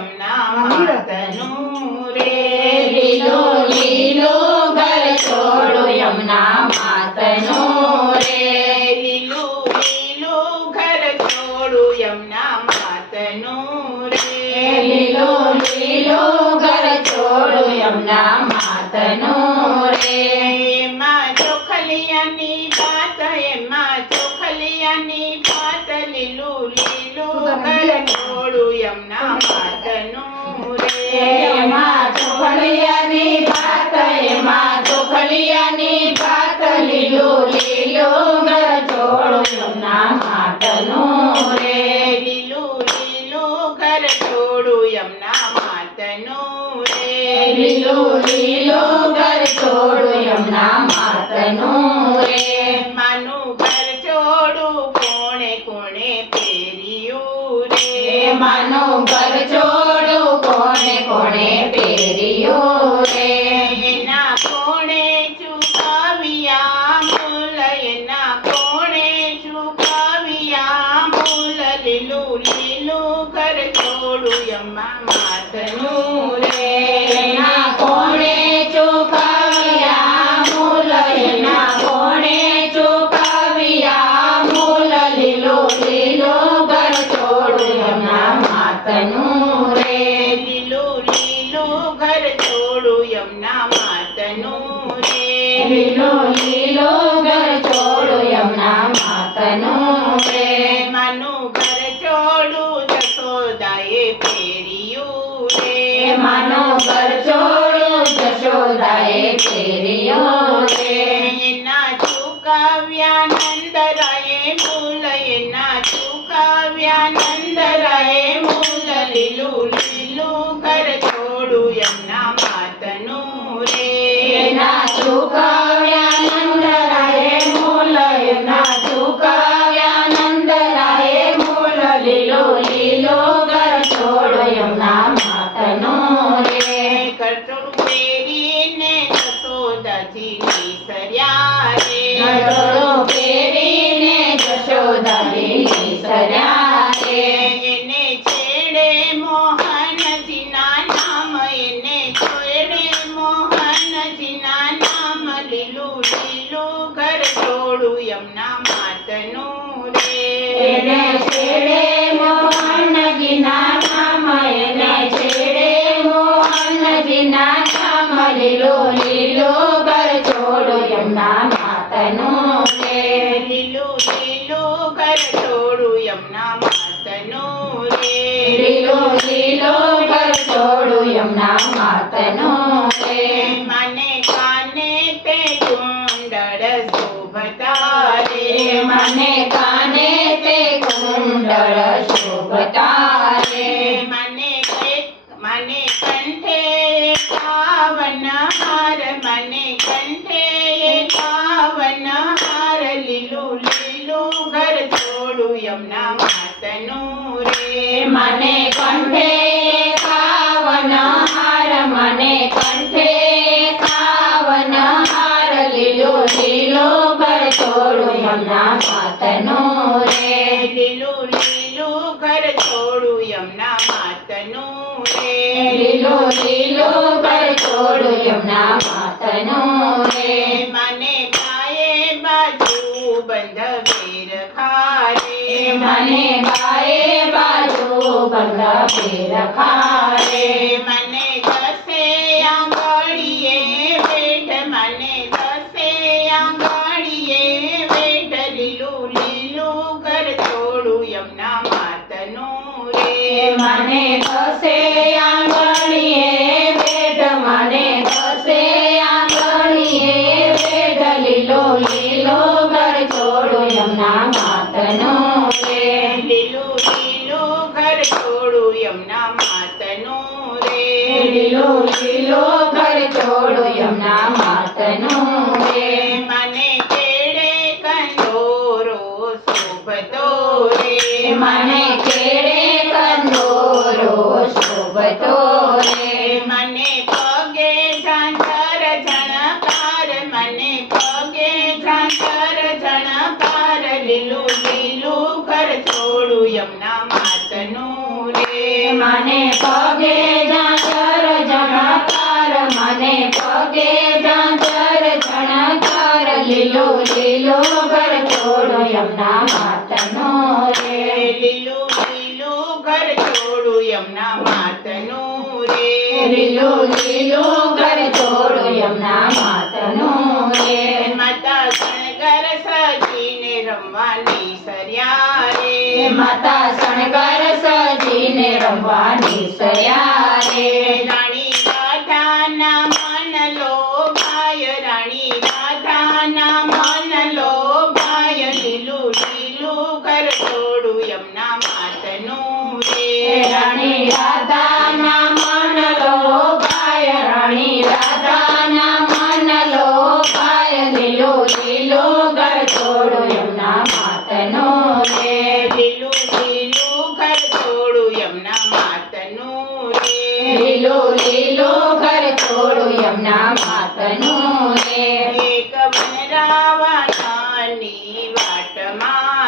समना हमारा तन મેરિયાની પાત લીલો લીલો ગરજોડું ના માતનો રે. લીલો લીલો ગરજોડું યમના માતનો રે. લીલો લીલો తోడు యమునా మాతను రే నీలో గర తోడు యమునా మాతను రే મને કંઠે કાવન હાર મને કંઠે કાવન હાર લીલો લીલો ઘર છોડું યમના માતનો રે લીલો લીલો ઘર છોડું યમના માતનો રે લીલો લીલો ઘર છોડું યમના માતનો રે મને બાએ બાજુ બંધ ફેર ખારે મને પગ મને દસે આંગળીએ વેઠ લીલું લીલું છોડું યમના માતનું રે. મને દસે આંગળીએ લીલો લીલો ઘર યમના માતનો. રે મને કેડે કંદોરો શોભતો રે. મને કેડે કંદોરો શોભતો રે. મને પગે ઝાંઝર ઝણકાર મને પગે ઝાંઝર ઝણકાર લીલું લીલું ઘર છોડું યમના માતનું રે. મને પગે મને પગે ઝાંઝર ઝણકર લીલો લીલો ઘર છોડો યમના માતનો રે. લીલો લીલો ઘર છોડો યમના માતનો રે. લીલો લીલો ઘર છોડો યમના માતનો રે. માતા શણગર સજીને રમવાની સર્યા રે. માતા શણગર સજીને રમવાની સર્યા રે. રાણી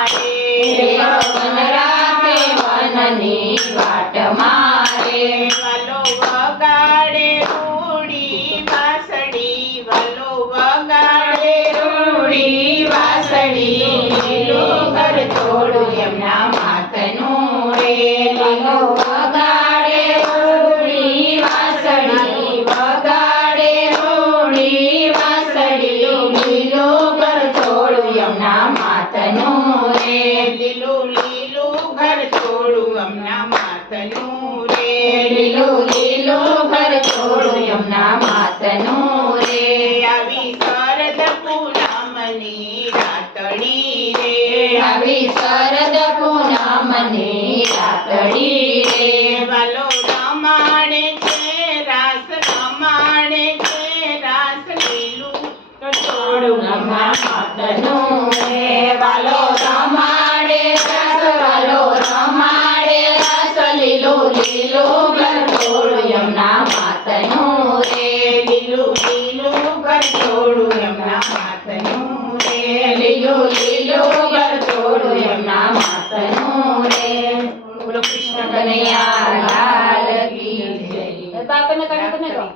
વાટે પવન રાખે મનની વાટ రాముడు బ్రహ్మను దేవలో రమాడే రసవలో రమాడే రసలిలు లీలు గర్భోడు యమునా మాతను రే లీలు లీలు గర్భోడు